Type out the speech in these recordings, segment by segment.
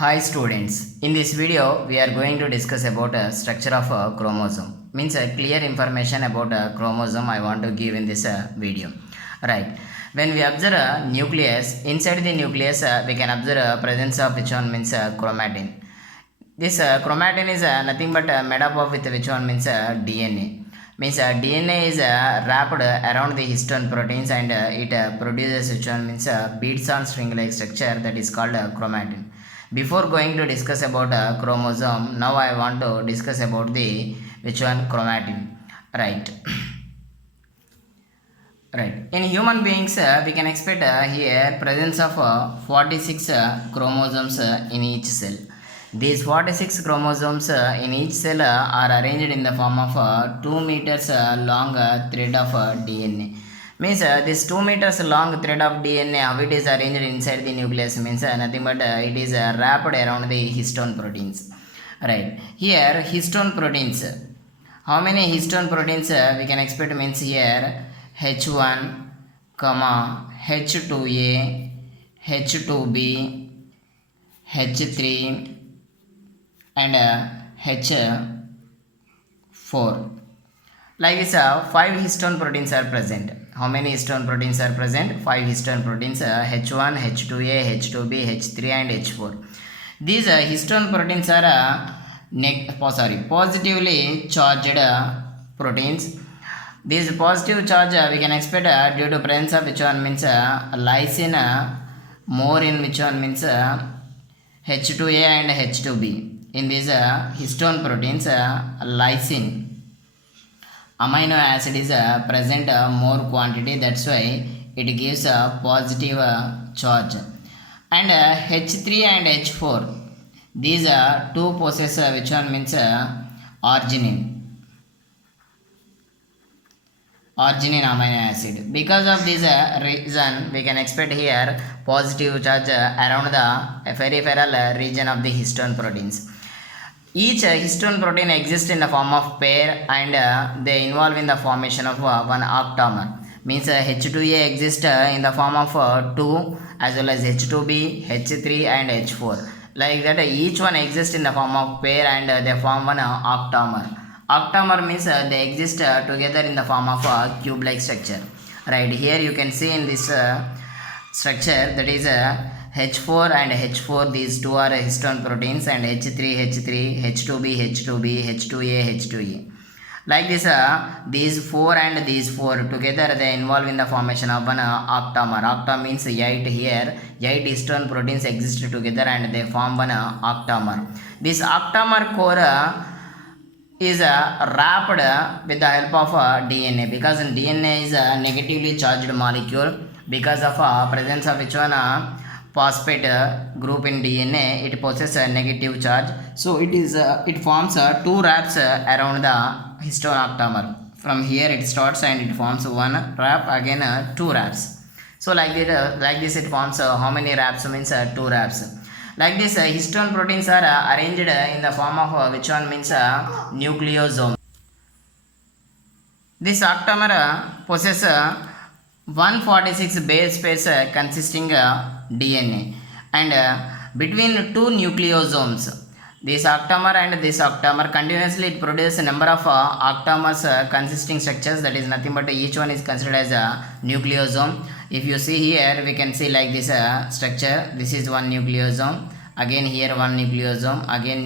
Hi students, in this video we are going to discuss about a structure of a chromosome. Means a clear information about a chromosome I want to give in this video. Right. When we observe a nucleus, inside the nucleus we can observe a presence of which one means chromatin. This chromatin is nothing but made up of with which one means DNA. Means DNA is wrapped around the histone proteins and it produces which one means beads on string like structure that is called chromatin. Before going to discuss about chromosome, now I want to discuss about the which one chromatin. Right. Right. In human beings, we can expect here presence of 46 chromosomes in each cell. These 46 chromosomes in each cell are arranged in the form of 2 meters long thread of DNA. Means this 2 meters long thread of DNA, how it is arranged inside the nucleus means nothing but it is wrapped around the histone proteins. Right. Here histone proteins. How many histone proteins we can expect means here H1, H2A, H2B, H3 and H4. Like this, 5 histone proteins are present. How many histone proteins are present? 5 histone proteins H1, H2A, H2B, H3 and H4. These histone proteins are positively charged proteins. These positive charge we can expect due to presence of which one means lysine more in which one means H2A and H2B. In these histone proteins, lysine amino acid is present more quantity, that's why it gives a positive charge. And H3 and H4, these two possess which one means arginine amino acid. Because of this reason we can expect here positive charge around the peripheral region of the histone proteins. Each histone protein exists in the form of pair and they involve in the formation of one octamer. Means H2A exists in the form of 2 as well as H2B, H3 and H4. Like that each one exists in the form of pair and they form one octamer. Octamer means they exist together in the form of a cube like structure. Right, here you can see in this structure that is H4 and H4, these two are histone proteins, and H3, H3, H2B, H2B, H2A, H2A. Like this, these 4 and these 4 together they involve in the formation of an octamer. Octa means 8 here. 8 histone proteins exist together and they form one octamer. This octamer core is wrapped with the help of DNA, because DNA is a negatively charged molecule. Because of presence of which one phosphate group in DNA, it possesses a negative charge, so it forms 2 wraps around the histone octamer. From here it starts and it forms one wrap, again 2 wraps. So like this it forms how many wraps means 2 wraps. Like this histone proteins are arranged in the form of which one means nucleosome. This octamer possesses 146 base pairs consisting DNA, and between two nucleosomes, this octamer and this octamer continuously it produces a number of octamers consisting structures, that is nothing but each one is considered as a nucleosome. If you see here we can see like this structure, this is one nucleosome, again here one nucleosome, again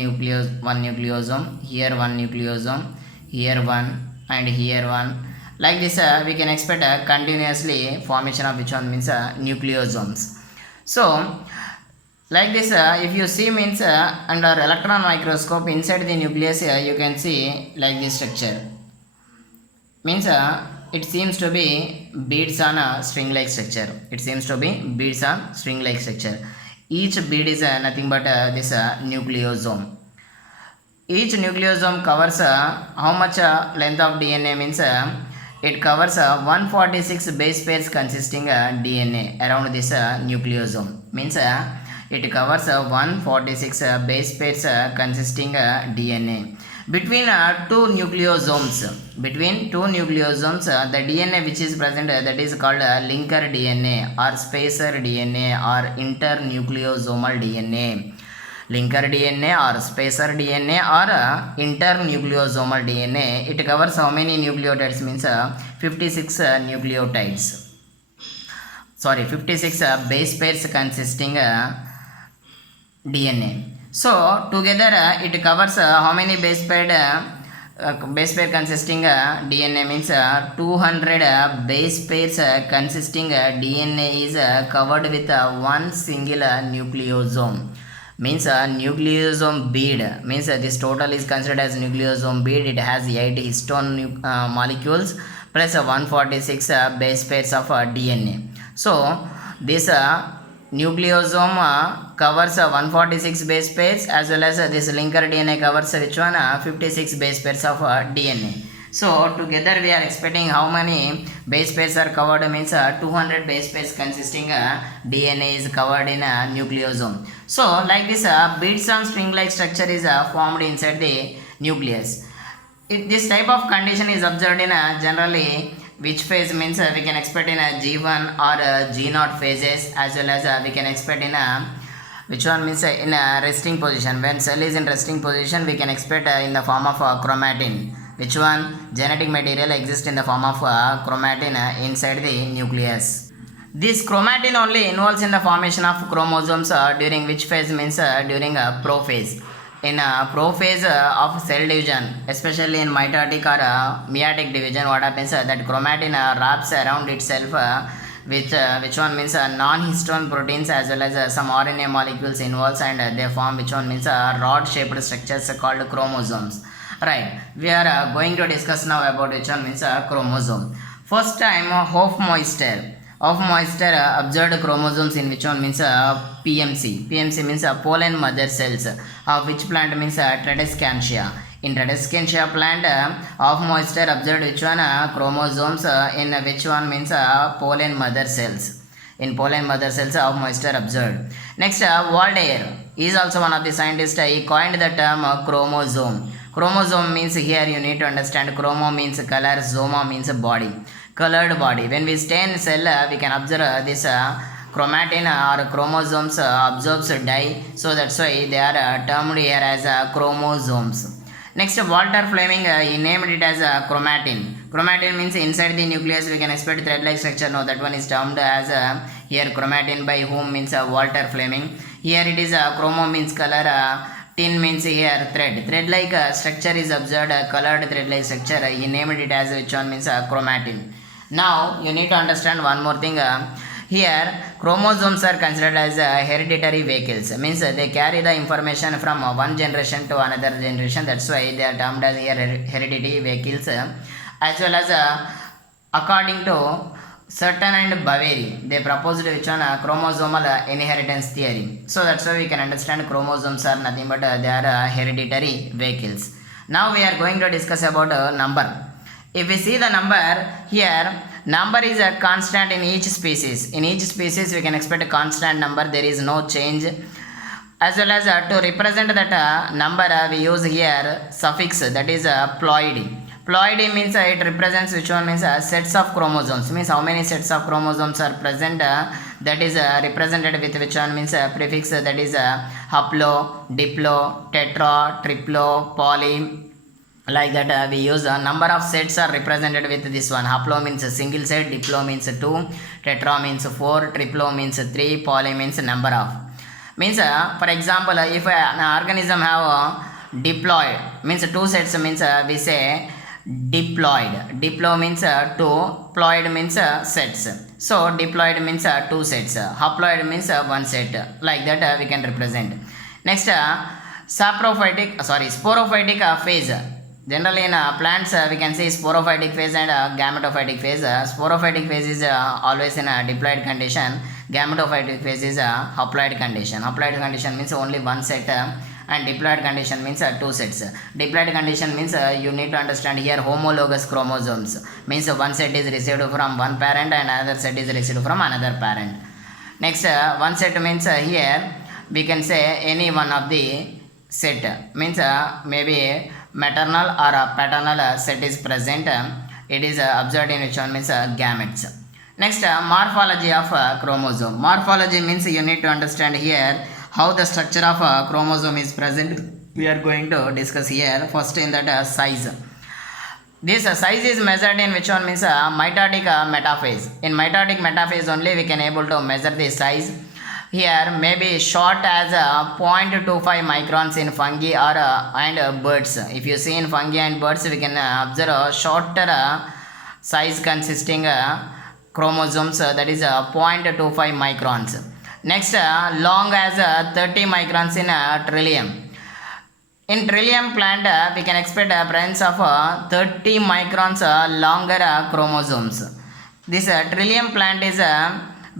one nucleosome, here one nucleosome, here one and here one. Like this we can expect continuously formation of which one means nucleosomes. So like this if you see means under electron microscope inside the nucleus you can see like this structure. Means it seems to be beads on a string like structure. It seems to be beads on string like structure. Each bead is nothing but this nucleosome. Each nucleosome covers how much length of DNA means it covers 146 base pairs consisting DNA around this nucleosome. Means it covers 146 base pairs consisting DNA. Between two nucleosomes, the DNA which is present that is called linker DNA or spacer DNA or internucleosomal DNA. linker DNA or spacer DNA or internucleosomal DNA. It covers how many nucleotides means 56 nucleotides. 56 base pairs consisting DNA. So together it covers how many base pair consisting DNA means 200 base pairs consisting DNA is covered with one single nucleosome. Means nucleosome bead means this total is considered as nucleosome bead. It has 8 histone molecules plus 146 base pairs of DNA. So this nucleosome covers 146 base pairs, as well as this linker DNA covers which one 56 base pairs of DNA. So together we are expecting how many base pairs are covered means 200 base pairs consisting DNA is covered in a nucleosome. So like this beads and string like structure is formed inside the nucleus. This type of condition is observed in generally which phase means we can expect in a G1 or G0 phases, as well as we can expect in a which one means in a resting position. When cell is in resting position, we can expect in the form of chromatin. Which one? Genetic material exists in the form of chromatin inside the nucleus. This chromatin only involves in the formation of chromosomes during which phase means during prophase. In prophase of cell division, especially in mitotic or meiotic division, what happens that chromatin wraps around itself with which one means non-histone proteins, as well as some RNA molecules involves, and they form which one means rod shaped structures called chromosomes. Right, we are going to discuss now about which one means chromosome. First time Hofmeister observed chromosomes in which one means PMC. PMC means pollen mother cells of which plant means Tradescantia. In Tradescantia plant, Hofmeister observed which one chromosomes in which one means pollen mother cells. In pollen mother cells, Hofmeister observed. Next, Waldeyer is also one of the scientists. He coined the term chromosome. Chromosome means, here you need to understand, chromo means color, zoma means body, colored body. When we stay in cell, we can observe this chromatin or chromosomes absorbs dye, so that's why they are termed here as chromosomes. Next, Walter Fleming, he named it as chromatin. Chromatin means inside the nucleus we can expect thread-like structure. No, that one is termed as here chromatin by whom means Walter Fleming. Here it is chromo means color, tin means here thread-like structure is observed, colored thread-like structure. He named it as which one means chromatin. Now you need to understand one more thing. Here chromosomes are considered as hereditary vehicles, means they carry the information from one generation to another generation. That's why they are termed as here hereditary vehicles, as well as according to Sutton and Boveri, they proposed which one chromosomal inheritance theory. So that's why we can understand chromosomes are nothing but they are hereditary vehicles. Now we are going to discuss about number. If we see the number here, number is a constant in each species. In each species we can expect a constant number, there is no change. As well as to represent that number we use here suffix, that is ploid. Ploid means it represents which one means sets of chromosomes, means how many sets of chromosomes are present, that is represented with which one means prefix, that is haplo, diplo, tetra, triplo, poly. Like that we use a number of sets are represented with this one. Haplo means a single set, diplo means 2, tetra means 4, triplo means 3, poly means number of. Means for example, if an organism have diploid means 2 sets, means we say diploid. Diplo means 2, ploid means sets. So diploid means 2 sets, haploid means 1 set. Like that we can represent. Next, sporophytic phase. Generally in plants we can say sporophytic phase and gametophytic phase. Sporophytic phase is always in a diploid condition. Gametophytic phase is a haploid condition. Haploid condition means only 1 set, and diploid condition means 2 sets. Diploid condition means you need to understand here homologous chromosomes, means 1 set is received from one parent and another set is received from another parent. Next, 1 set means here we can say any one of the set, means maybe maternal or paternal set is present. It is observed in which one means gametes. Next, morphology of chromosome. Morphology means you need to understand here how the structure of a chromosome is present, we are going to discuss here. First in that size. This size is measured in which one means mitotic metaphase. In mitotic metaphase only we can able to measure the size. Here maybe short as 0.25 microns in fungi or and birds. If you see in fungi and birds, we can observe a shorter size consisting chromosomes, that is 0.25 microns. Next, long as 30 microns in trillium. In trillium plant, we can expect a presence of 30 microns longer chromosomes. This trillium plant is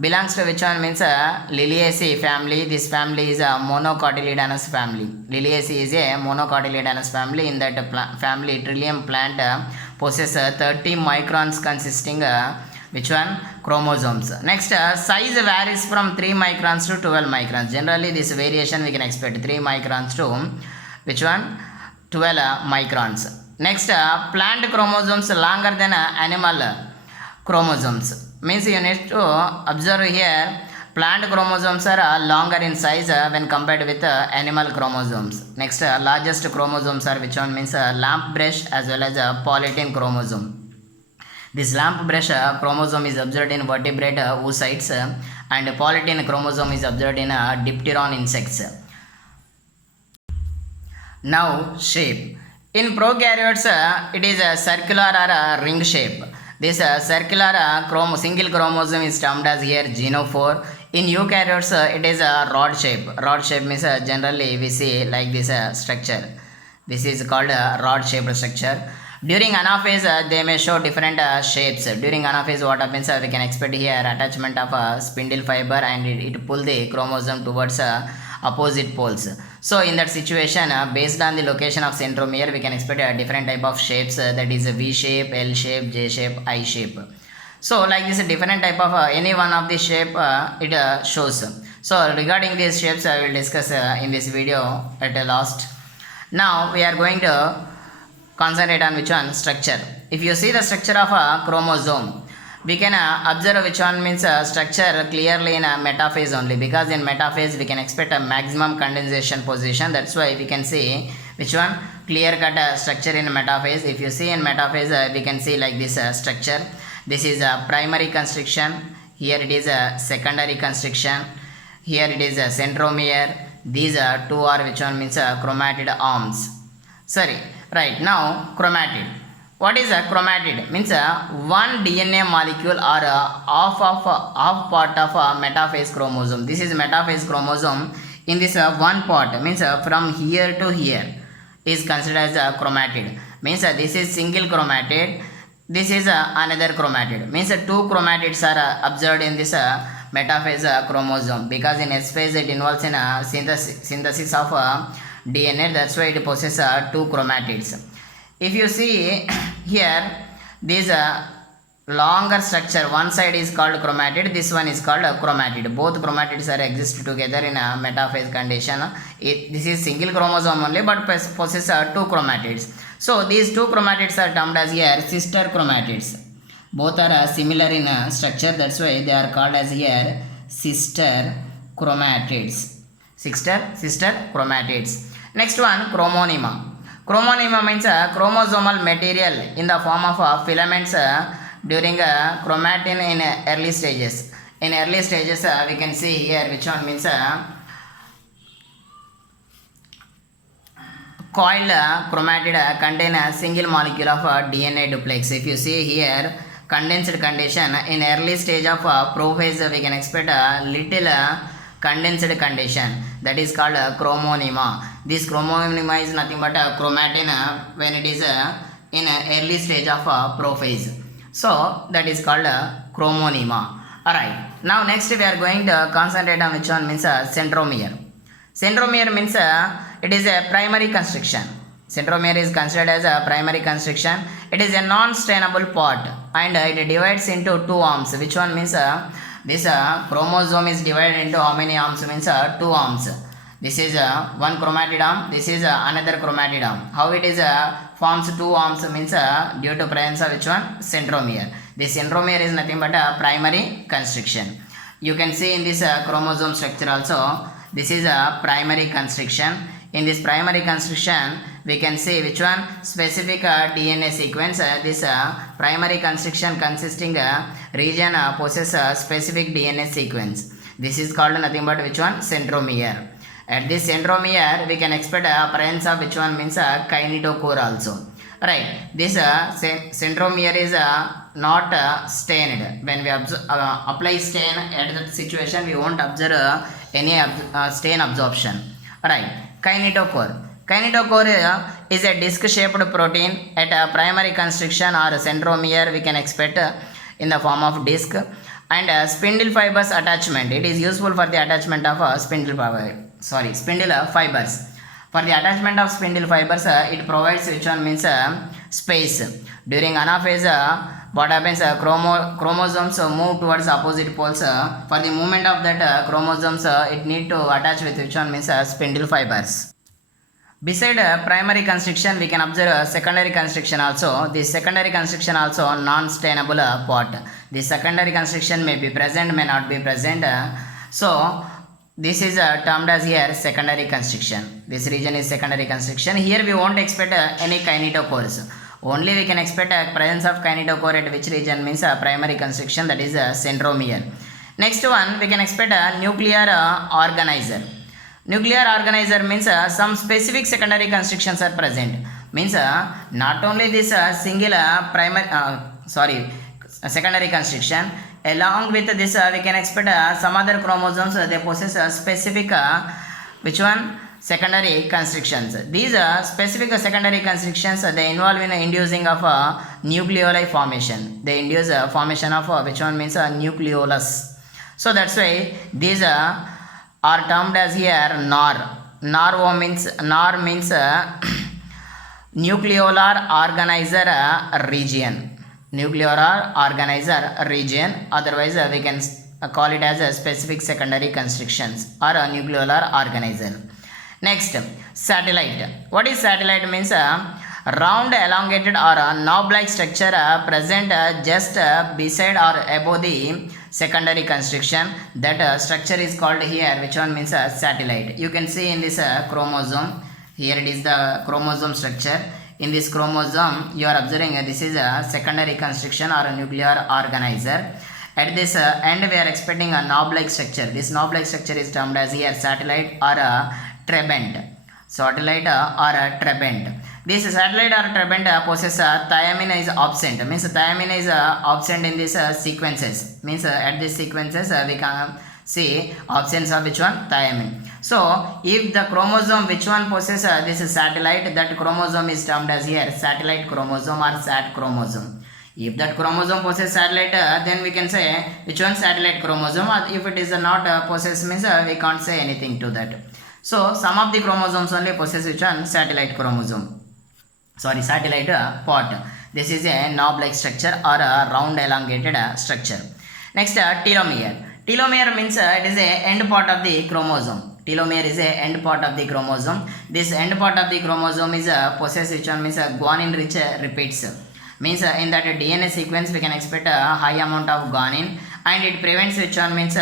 belongs to which one means Liliaceae family. This family is a monocotyledonous family. Liliaceae is a monocotyledonous family. In that family, trillium plant possesses 30 microns consisting which one? Chromosomes. Next, size varies from 3 microns to 12 microns. Generally, this variation we can expect 3 microns to which one? 12 microns. Next, plant chromosomes longer than animal chromosomes. Means you need to observe here, plant chromosomes are longer in size when compared with animal chromosomes. Next, largest chromosomes are which one means lamp brush as well as polytene chromosome. This lamp brush chromosome is observed in vertebrate oocytes and polytene chromosome is observed in dipteron insects. Now shape. In prokaryotes it is a circular or a ring shape. This circular single chromosome is termed as here genophore. In eukaryotes it is a rod shape. Rod shape means generally we see like this structure. This is called a rod shaped structure. During anaphase they may show different shapes. During anaphase what happens, we can expect here attachment of a spindle fiber and it pull the chromosome towards opposite poles. So in that situation, based on the location of centromere, we can expect a different type of shapes, that is a V shape, L shape, J shape, I shape. So like this different type of any one of the shape it shows. So regarding these shapes I will discuss in this video at the last. Now we are going to concentrate on which one? Structure. If you see the structure of a chromosome, we can observe which one means structure clearly in a metaphase only, because in metaphase we can expect a maximum condensation position. That's why we can see which one? Clear cut structure in metaphase. If you see in metaphase we can see like this structure. This is a primary constriction. Here it is a secondary constriction. Here it is a centromere. These are two are which one means chromatid arms. Sorry, right. Now chromatid. What is a chromatid? Means one DNA molecule or half part of a metaphase chromosome. This is metaphase chromosome. In this one part means from here to here is considered as a chromatid. Means this is single chromatid. This is another chromatid. Means two chromatids are observed in this metaphase chromosome, because in S phase it involves in synthesis of DNA. That's why it possesses two chromatids. If you see here, this longer structure, one side is called chromatid, this one is called chromatid. Both chromatids are exist together in a metaphase condition. This is single chromosome only, but possesses two chromatids. So these two chromatids are termed as here sister chromatids. Both are similar in structure, that's why they are called as here sister chromatids. Sister chromatids. Next one, chromonema. Chromonema means chromosomal material in the form of filaments during chromatin in early stages. In early stages we can see here which one means coiled chromatid contain a single molecule of DNA duplex. If you see here condensed condition, in early stage of prophase we can expect a little condensed condition, that is called chromonema. This chromonema is nothing but chromatin when it is in early stage of prophase. So that is called chromonema. Alright, now next we are going to concentrate on which one means centromere. Centromere means it is a primary constriction. Centromere is considered as a primary constriction. It is a non-strainable part and it divides into two arms. Which one means this chromosome is divided into how many arms? Means two arms. This is one chromatid arm. This is another chromatid arm. How it is forms two arms means due to presence of which one? Centromere. This centromere is nothing but a primary constriction. You can see in this chromosome structure also, This is a primary constriction. In this primary constriction, we can see which one specific DNA sequence. This primary constriction consisting region possesses a specific DNA sequence. This is called nothing but which one? Centromere. At this centromere, we can expect a presence of which one means a kinetochore also. Right. This centromere is not stained. When we apply stain at that situation, we won't observe any stain absorption. Right. Kinetochore. Kinetochore is a disc-shaped protein at a primary constriction or centromere. We can expect in the form of disc and spindle fibers attachment. It is useful for the attachment of spindle fibers. For the attachment of spindle fibers, it provides which one means space. During anaphase, what happens? Chromosomes move towards opposite poles. For the movement of that chromosomes, it need to attach with which one means spindle fibers. Beside primary constriction, we can observe secondary constriction also. This secondary constriction also non-stainable part. This secondary constriction may be present, may not be present. So this is termed as here secondary constriction. This region is secondary constriction. Here we won't expect any kinetochores. Only we can expect a presence of kinetochore at which region means primary constriction, that is centromere. Next one, we can expect a nuclear organizer. Nuclear organizer means some specific secondary constrictions are present. Means not only this single secondary constriction, along with this we can expect some other chromosomes they possess a specific which one secondary constrictions. These specific secondary constrictions they involve in inducing of nucleoli formation. They induce formation of which one means nucleolus. So that's why these are termed as here NOR. NOR means nucleolar organizer region. Nuclear organizer region, otherwise we can call it as a specific secondary constrictions or a nuclear organizer. Next, satellite. What is satellite means? Round, elongated or knob-like structure present just beside or above the secondary constriction. That structure is called here which one means satellite. You can see in this chromosome. Here it is the chromosome structure. In this chromosome, you are observing this is a secondary constriction or a nuclear organizer. At this end, we are expecting a knob-like structure. This knob-like structure is termed as here satellite or a trabant. Satellite or a trabant. This satellite or trabant possesses thiamine is absent. Means thiamine is absent in these sequences. Means at these sequences we can see absence of which one? Thiamine. So, if the chromosome which one possesses this satellite, that chromosome is termed as here satellite chromosome or SAT chromosome. If that chromosome possesses satellite, then we can say which one satellite chromosome. Or if it is not possess means we can't say anything to that. So, some of the chromosomes only possess which one? Satellite chromosome. Satellite part. This is a knob-like structure or a round elongated structure. Next, telomere. Telomere means it is a end part of the chromosome. Telomere is a end part of the chromosome. This end part of the chromosome is possess which one means guanine rich repeats. Means in that DNA sequence we can expect a high amount of guanine and it prevents which one means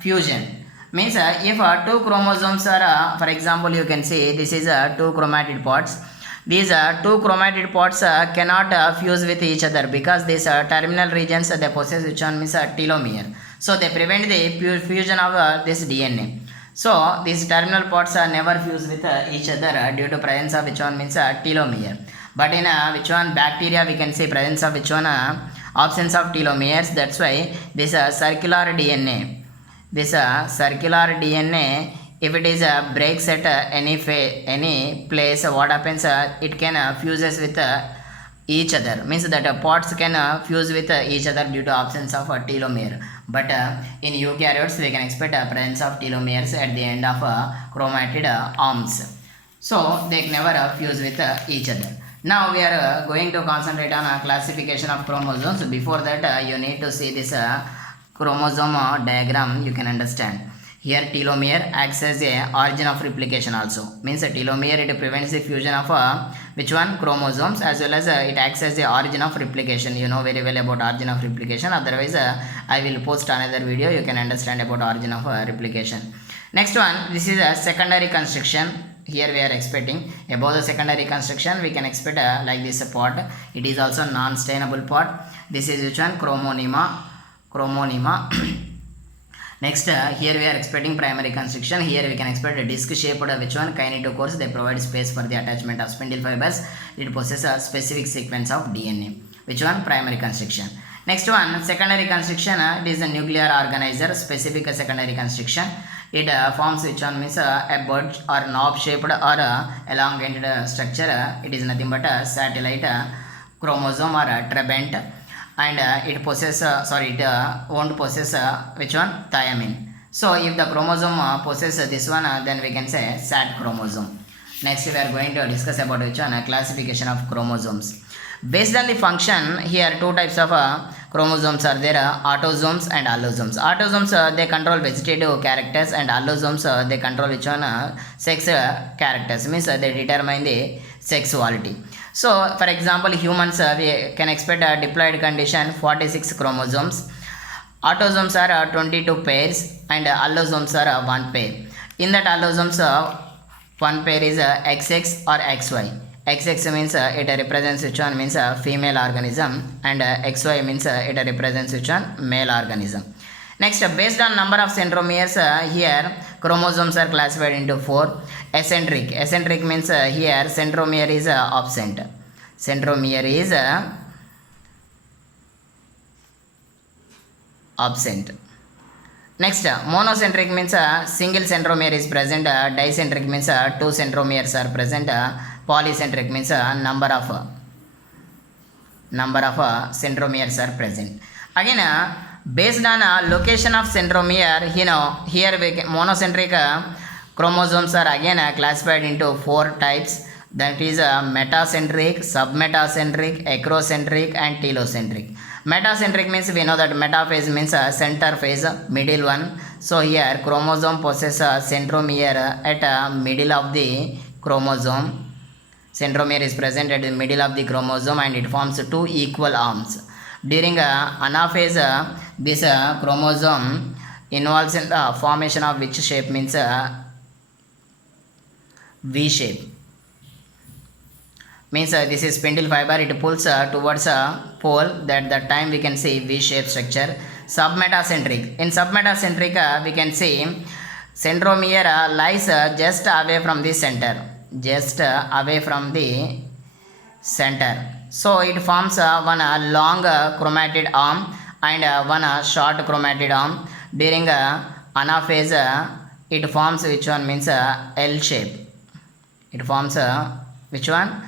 fusion. Means if two chromosomes are for example you can see this is two chromatid pods. These two chromatid pods cannot fuse with each other because these terminal regions they possess which one means telomere. So they prevent the fusion of this DNA. So these terminal pods never fuse with each other due to presence of which one means telomere. But in which one bacteria we can see presence of which one absence of telomeres. That's why this circular DNA. This circular DNA, if it is breaks at any place, what happens? It can fuses with each other. Means that pods can fuse with each other due to absence of telomere. But in eukaryotes, we can expect a presence of telomeres at the end of chromatid arms. So they never fuse with each other. Now we are going to concentrate on classification of chromosomes. Before that, you need to see this chromosome diagram. You can understand. Here telomere acts as a origin of replication also. Means a telomere it prevents the fusion of which one? Chromosomes, as well as it acts as the origin of replication. You know very well about origin of replication. Otherwise I will post another video. You can understand about origin of replication. Next one, this is a secondary construction. Here we are expecting above the secondary construction we can expect like this pot. It is also non-stainable pot. This is which one? Chromonema. Next here we are expecting primary construction. Here we can expect a disc shaped which one? Kinetochores. They provide space for the attachment of spindle fibers. It possesses a specific sequence of DNA. Which one? Primary construction. Next one, secondary construction. It is a nuclear organizer. Specific secondary construction. It forms which one means a bud or knob shaped or elongated structure. It is nothing but a satellite chromosome or trabant, and it possesses it won't possess which one? Thymine. So if the chromosome possesses this one, then we can say SAT chromosome. Next we are going to discuss about which one? Classification of chromosomes. Based on the function, here two types of chromosomes are there, autosomes and allosomes. Autosomes they control vegetative characters, and allosomes they control which one? Sex characters, means they determine the sexuality. So for example, humans we can expect a diploid condition 46 chromosomes. Autosomes are 22 pairs and allosomes are 1 pair. In that allosomes one pair is XX or XY. XX means it represents which one? Means female organism, and XY means it represents which one? Male organism. Next, based on number of centromeres, here chromosomes are classified into 4. Eccentric. Eccentric means here centromere is absent. Centromere is absent. Next, monocentric means single centromere is present. Dicentric means 2 centromeres are present. Polycentric means number of centromeres are present. Again, based on location of centromere, here monocentric chromosomes are again classified into 4 types. That is metacentric, submetacentric, acrocentric and telocentric. Metacentric means we know that metaphase means center phase, middle one. So here chromosome possesses centromere at middle of the chromosome. Centromere is present at the middle of the chromosome and it forms 2 equal arms. During anaphase, this chromosome involves in the formation of which shape? Means V shape. Means this is spindle fiber, it pulls towards a pole, that the time we can see V shape structure. Submetacentric. In submetacentric we can see centromere lies just away from the center. So it forms one long chromatid arm and one short chromatid arm. During anaphase it forms which one? Means L shape. It forms which one?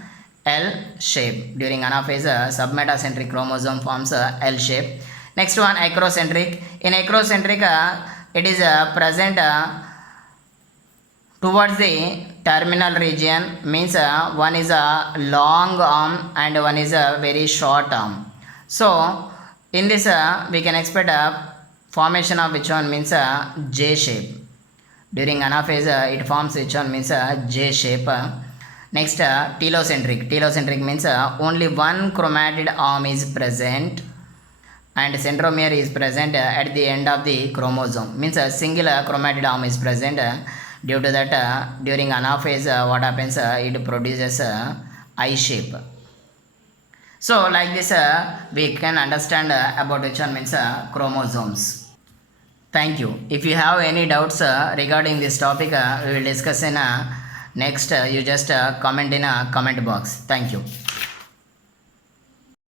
L shape. During anaphase submetacentric chromosome forms L shape. Next one, acrocentric. In acrocentric it is present towards the terminal region, means one is a long arm and one is a very short arm. So in this we can expect a formation of which one? Means J shape. During anaphase it forms which one? Means J shape. Next, telocentric. Telocentric means only one chromatid arm is present and centromere is present at the end of the chromosome. Means a single chromatid arm is present. Due to that, during anaphase, what happens? It produces I shape. So, like this, we can understand about which one? Means chromosomes. Thank you. If you have any doubts regarding this topic, we will discuss in next. You just comment in a comment box. Thank you.